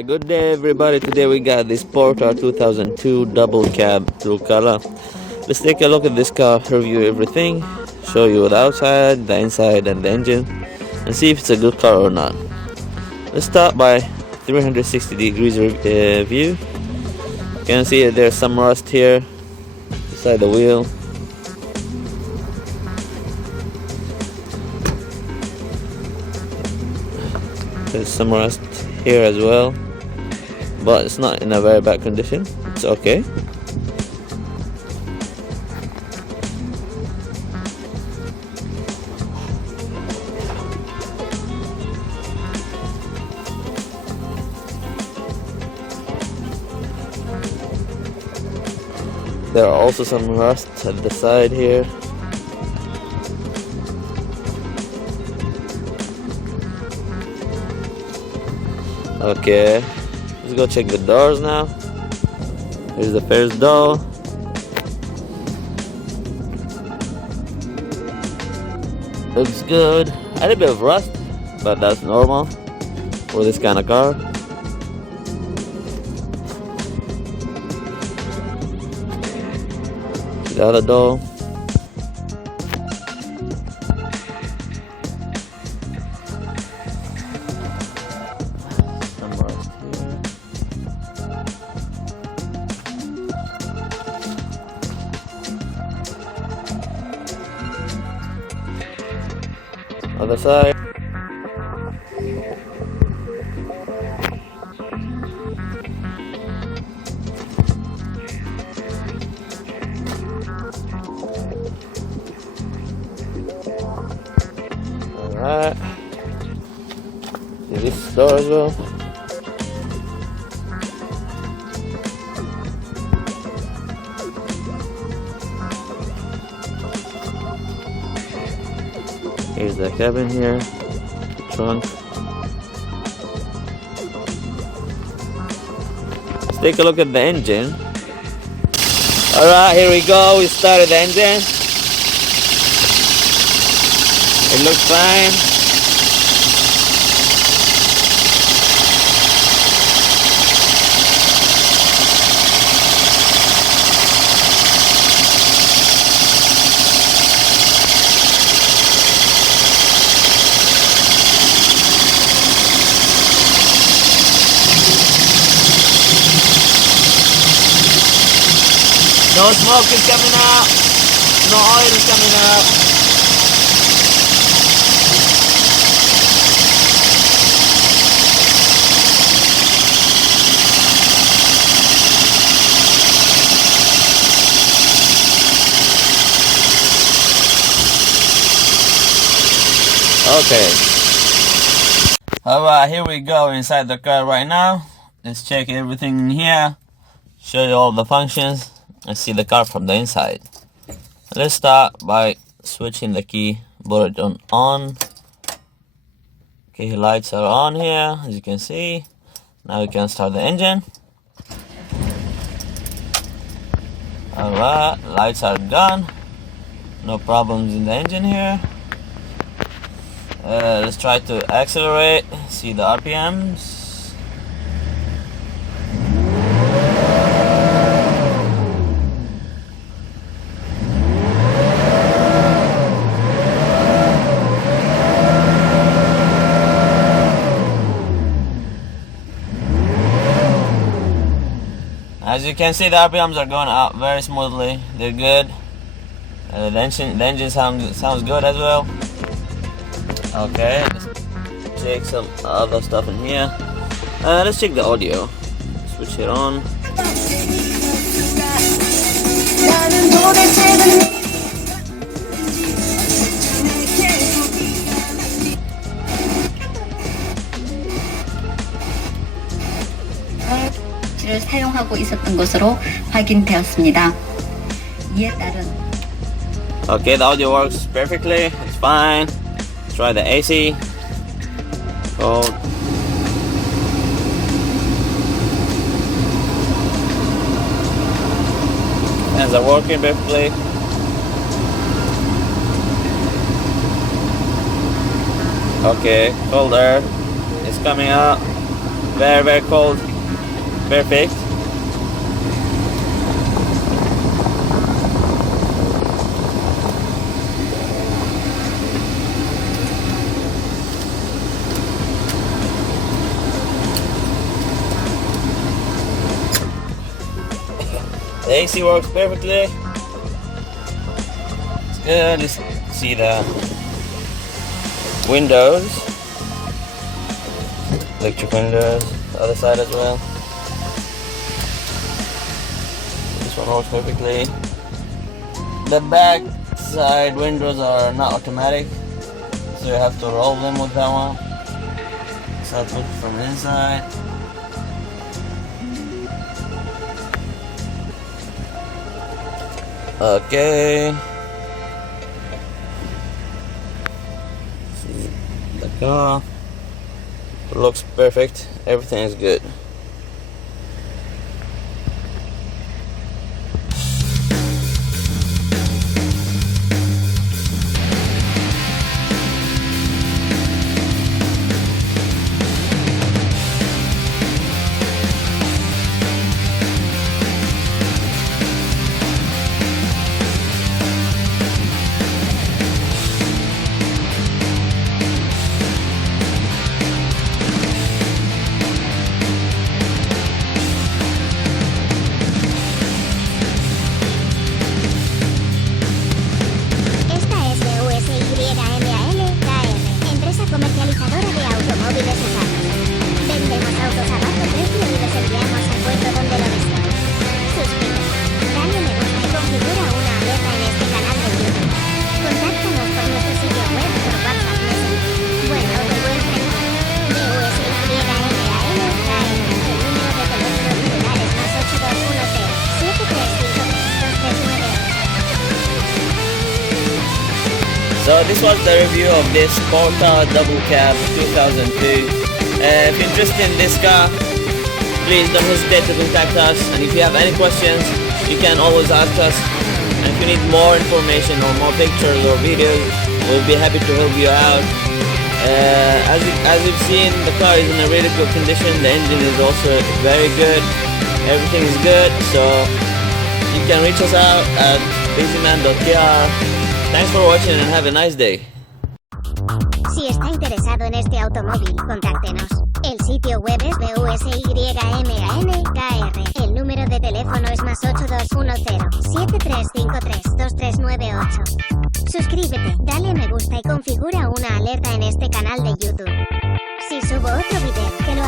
A good day everybody. Today we got this Porter 2002 double cab blue color. Let's take a look at this car, review everything, show you the outside, the inside and the engine, and see if it's a good car or not. Let's start by 360 degrees view. You can see there's some rust here beside the wheel. There's some rust here as well, but it's not in a very bad condition. It's okay. There are also some rust at the side here. Okay, let's go check the doors now. Here's the first door. Looks good. A little bit of rust, but that's normal for this kind of car. The other door. Other side. Alright. See this door as well. Here's the cabin here, trunk. Let's take a look at the engine. Alright, here we go. We started the engine. It looks fine. No smoke is coming out. No oil is coming out. Okay. Alright, here we go inside the car right now. Let's check everything in here. Show you all the functions. And see the car from the inside. Let's start by switching the key, put it on. Okay, lights are on here, as you can see. Now we can start the engine. Alright, lights are gone. No problems in the engine here. Let's try to accelerate, see the RPMs. As you can see, the RPMs are going out very smoothly. They're good. The engine sounds good as well. Okay, let's check some other stuff in here. Let's check the audio. Switch it on. 를 사용하고 있었던 것으로 확인되었습니다. 이에 따른 Okay, the audio works perfectly. It's fine. Let's try the AC. Cold. Fans are working perfectly. Okay, cold air is coming out. very cold, perfect. The AC works perfectly. It's good. Let's see the windows. Electric windows. The other side as well. This one works perfectly. The back side windows are not automatic, so you have to roll them with that one. So I'll put it from the inside. Okay. See the car. It looks perfect. Everything is good. Comercializadora de automóviles usados. Vendemos autos a bajo precio y los enviamos al puerto donde lo deseen. Suscríbete, dale me gusta y configura una alerta en este canal de YouTube. Contáctanos por nuestro sitio web o por WhatsApp Messenger. Bueno, de buen precio. busyman.kr. El número de teléfono titular es +8210 7353 2398. So this was the review of this PORTER double cab 2002. If you're interested in this car, please don't hesitate to contact us, and if you have any questions, you can always ask us. And if you need more information or more pictures or videos, we'll be happy to help you out. As you've seen, the car is in a really good condition. The engine is also very good. Everything is good, so you can reach us out at busyman.kr. Thanks for watching and have a nice day. Si está interesado en este automóvil, contáctenos. El sitio web es busyman.kr. El número de teléfono es +8210 7353 2398. Suscríbete, dale me gusta y configura una alerta en este canal de YouTube. Si subo otro video, te lo